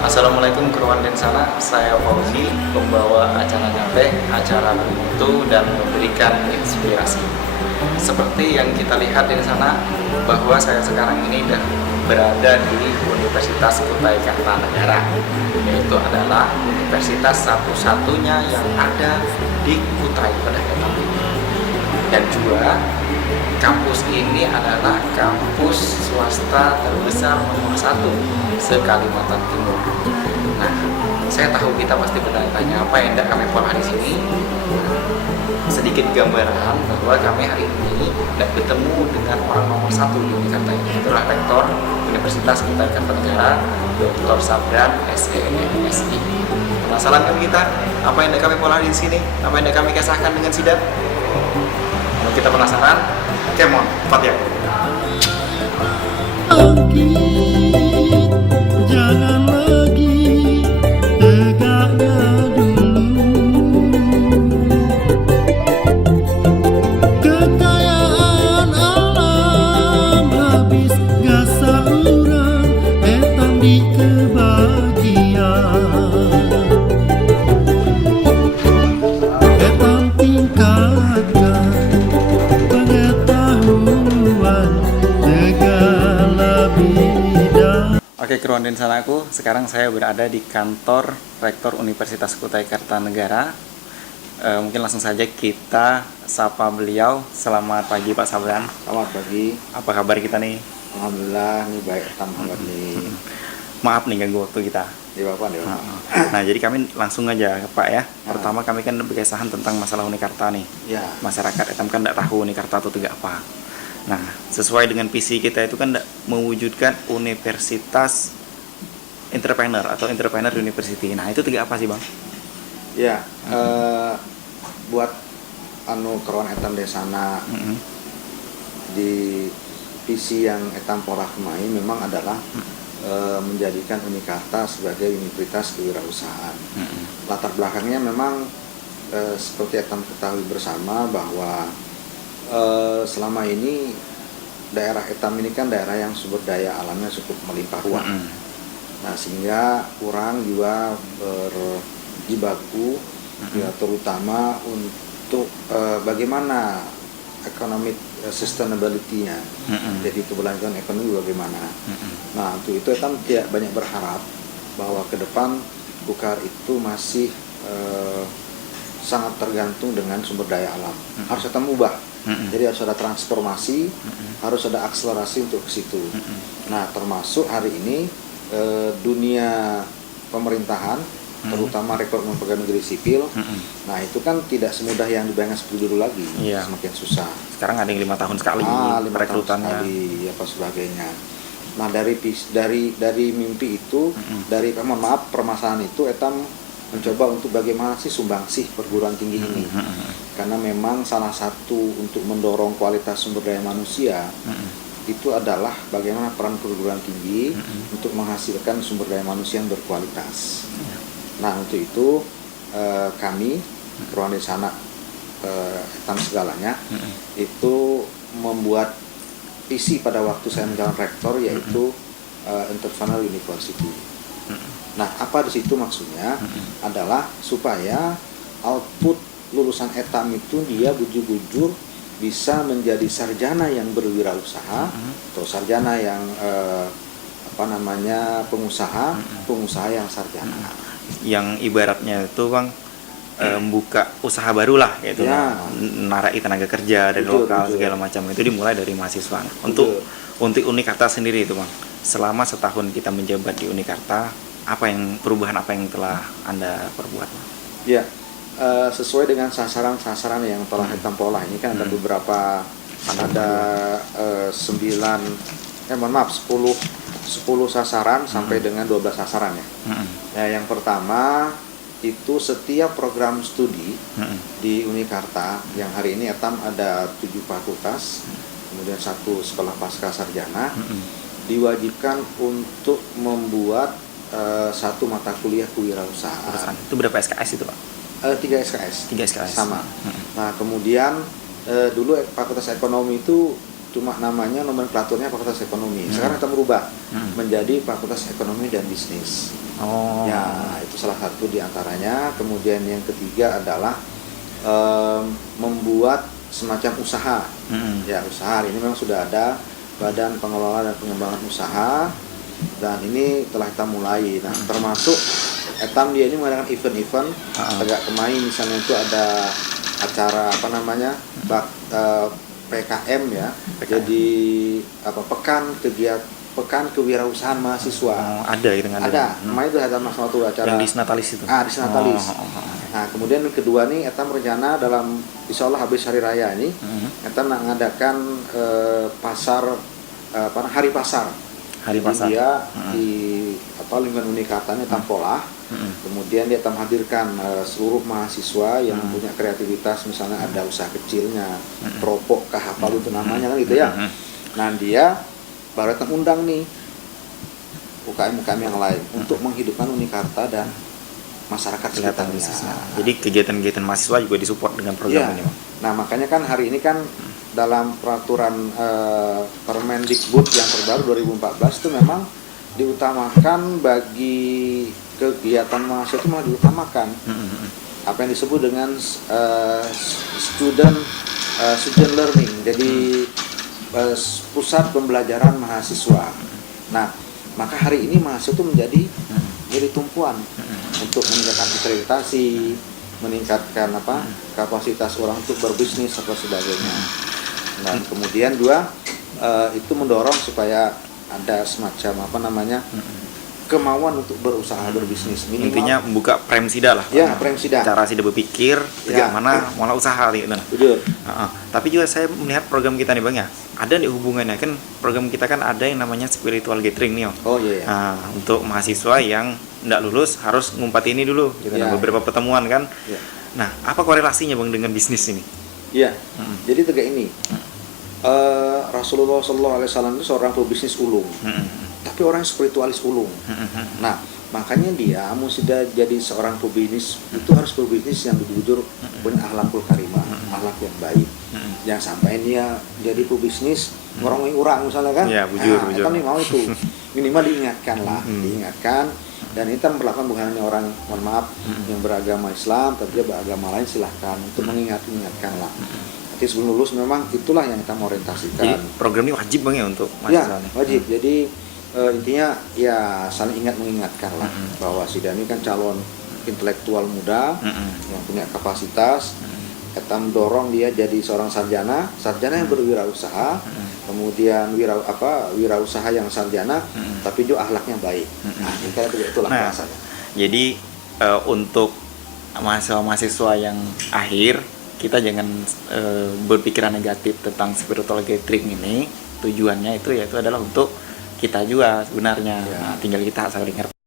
Assalamualaikum keruan dan sana, saya Fauzi, pembawa acara Nyampe, acara bermutu dan memberikan inspirasi. Seperti yang kita lihat di sana, bahwa saya sekarang ini berada di Universitas Kutai Kartanegara, yaitu adalah universitas satu-satunya yang ada di Kutai pada Batam. Dan juga kampus ini adalah kampus swasta terbesar nomor 1 se-Kalimantan Timur. Nah, saya tahu kita pasti bertanya-tanya apa yang hendak kami pola di sini. Sedikit gambaran bahwa kami hari ini hendak bertemu dengan orang nomor 1 di Jakarta ini. Itulah Rektor Universitas Kutai Kartanegara, Dr. Sabran SEMSI. Penasaran kan kita apa yang hendak kami pola di sini? Apa yang hendak kami kisahkan dengan Sidat? Kalau kita penasaran, come on, cepat ya. Jangan lagi tegaknya dulu. Kekayaan alam habis gasa urang etam di kebahagiaan. Etam tingkatkan pengetahuan segala bidang. Oke, keruan dan sanaku, sekarang saya berada di kantor Rektor Universitas Kutai Kartanegara. Mungkin langsung saja kita sapa beliau. Selamat pagi Pak Sabran. Selamat pagi. Apa kabar kita nih? Alhamdulillah, nih baik kabar nih. Maaf nih ganggu waktu kita. Di Bapak, di Bapak. Nah, jadi kami langsung aja Pak ya. Pertama kami kan berkesahan tentang masalah Unikarta nih. Ya, Masyarakat etam kan tidak tahu Unikarta itu tiga apa. Nah, sesuai dengan visi kita itu kan mewujudkan universitas entrepreneur atau entrepreneur university. Nah, itu tiga apa sih, Bang? ya. Buat keruan etam desana di visi yang etam pola kemai memang adalah menjadikan Unikarta sebagai universitas kewirausahaan. Latar belakangnya memang seperti etam ketahui bersama bahwa selama ini daerah etam ini kan daerah yang sumber daya alamnya cukup melimpah ruah. Nah, sehingga kurang juga berjibaku ya, terutama untuk bagaimana economic sustainability-nya. Jadi keberlanjutan ekonomi bagaimana. Nah, untuk itu etam tidak banyak berharap bahwa ke depan Bukar itu masih sangat tergantung dengan sumber daya alam. Harus etam ubah. Jadi harus ada transformasi, harus ada akselerasi untuk ke situ. Nah, termasuk hari ini dunia pemerintahan, terutama rekrutmen pegawai negeri sipil. Nah, itu kan tidak semudah yang dibayangkan seperti dulu lagi. Iya. Semakin susah. Sekarang ada yang 5 tahun sekali 5 tahun rekrutannya. sekali, apa sebagainya. Nah, dari mimpi itu, dari permasalahan itu etam mencoba untuk bagaimana sih sumbangsih perguruan tinggi ini. Karena memang salah satu untuk mendorong kualitas sumber daya manusia itu adalah bagaimana peran perguruan tinggi untuk menghasilkan sumber daya manusia yang berkualitas. Nah, untuk itu kami keruan di sana etam segalanya itu membuat visi pada waktu saya menjalankan rektor, yaitu Entrepreneur University. Nah, apa di situ maksudnya adalah supaya output lulusan etam itu dia bujur-bujur bisa menjadi sarjana yang berwirausaha atau sarjana yang pengusaha yang sarjana. Yang ibaratnya itu, Bang, membuka usaha baru lah, yaitu Ya. narai tenaga kerja dari lokal segala macam. Itu dimulai dari mahasiswa. Untuk Unikarta sendiri itu, Bang, selama setahun kita menjabat di Unikarta, perubahan apa yang telah Anda perbuat? Ya, sesuai dengan sasaran-sasaran yang telah etam pola ini kan ada beberapa, ada 10 sasaran sampai dengan 12 sasaran ya. Nah, yang pertama itu setiap program studi di Unikarta yang hari ini etam ada 7 fakultas, kemudian 1 sekolah pasca sarjana, diwajibkan untuk membuat 1 mata kuliah kewirausahaan. Itu berapa SKS itu, Pak? 3 SKS. 3 SKS. Sama. Nah, kemudian dulu Fakultas Ekonomi itu cuma namanya nomenklaturnya Fakultas Ekonomi. Sekarang kita merubah menjadi Fakultas Ekonomi dan Bisnis. Oh. Ya, itu salah satu di antaranya. Kemudian yang ketiga adalah membuat semacam usaha. Ya, usaha ini memang sudah ada Badan Pengelola dan Pengembangan Usaha, dan ini telah kita mulai. Nah, termasuk Etam dia ini mengadakan event-event. Agak kemarin misalnya itu ada acara apa namanya PKM ya. Jadi apa pekan kewirausahaan mahasiswa. Oh, ada gitu kan? Ada. Kemarin itu ada suatu acara. Yang di Senatalis itu. Di Senatalis. Nah, kemudian yang kedua nih, Etam rencana dalam insya Allah habis hari raya ini, Etam mengadakan pasar hari pasar. Hari pasar. Dia di lingkungan Unikarta ini Etam Polah. Kemudian dia Etam hadirkan seluruh mahasiswa yang punya kreativitas, misalnya ada usaha kecilnya, teropok kah apa itu namanya kan gitu ya. Nah, dia baru Etam undang nih UKM-UKM yang lain untuk menghidupkan Unikarta dan masyarakat sekitarnya. Jadi kegiatan-kegiatan mahasiswa juga disupport dengan program ini. Nah, makanya kan hari ini kan dalam peraturan Permendikbud yang terbaru 2014 itu memang diutamakan bagi kegiatan mahasiswa itu malah diutamakan apa yang disebut dengan student learning. Jadi pusat pembelajaran mahasiswa. Nah, maka hari ini mahasiswa itu menjadi tumpuan untuk meningkatkan akreditasi, meningkatkan kapasitas orang untuk berbisnis atau sebagainya. Dan kemudian juga itu mendorong supaya ada semacam kemauan untuk berusaha berbisnis. Minimal, intinya membuka Premsida lah. Ya, Premsida. Cara sida berpikir, bagaimana mulai usaha gitu. Betul. Tapi juga saya melihat program kita nih Bang ya, ada nih hubungannya kan, program kita kan ada yang namanya spiritual gathering nih. Oh iya. Nah, untuk mahasiswa yang tidak lulus harus ngumpat ini dulu gitu. Beberapa pertemuan kan. Ya. Nah, apa korelasinya Bang dengan bisnis ini? Iya. Jadi itu kayak ini. Rasulullah SAW itu seorang pebisnis ulung. Tapi orang spiritualis ulung. Nah, makanya dia mesti jadi seorang pebisnis itu harus pebisnis yang jujur, punya akhlakul karimah, akhlak yang baik. Jangan sampai dia jadi pebisnis ngorongin orang misalnya kan. Ya, bujur. Kita nih mau itu minimal diingatkan lah, diingatkan. Dan kita melakukan bukan hanya orang, mohon maaf, yang beragama Islam, tapi dia beragama lain silahkan untuk mengingatkan lah. Nanti sebelum lulus memang itulah yang kita mau orientasikan. Jadi program ini wajib Bang ya untuk mahasiswa? Ya, wajib. Jadi intinya ya saling mengingatkan lah bahwa si Dani kan calon intelektual muda yang punya kapasitas. Kita mendorong dia jadi seorang sarjana yang berwirausaha, kemudian wirausaha yang sarjana, tapi juga akhlaknya baik. Nah, itulah bahasanya. Jadi untuk mahasiswa yang akhir, kita jangan berpikiran negatif tentang spiritual gathering ini. Tujuannya itu adalah untuk kita juga sebenarnya. Tinggal kita saling ngerti.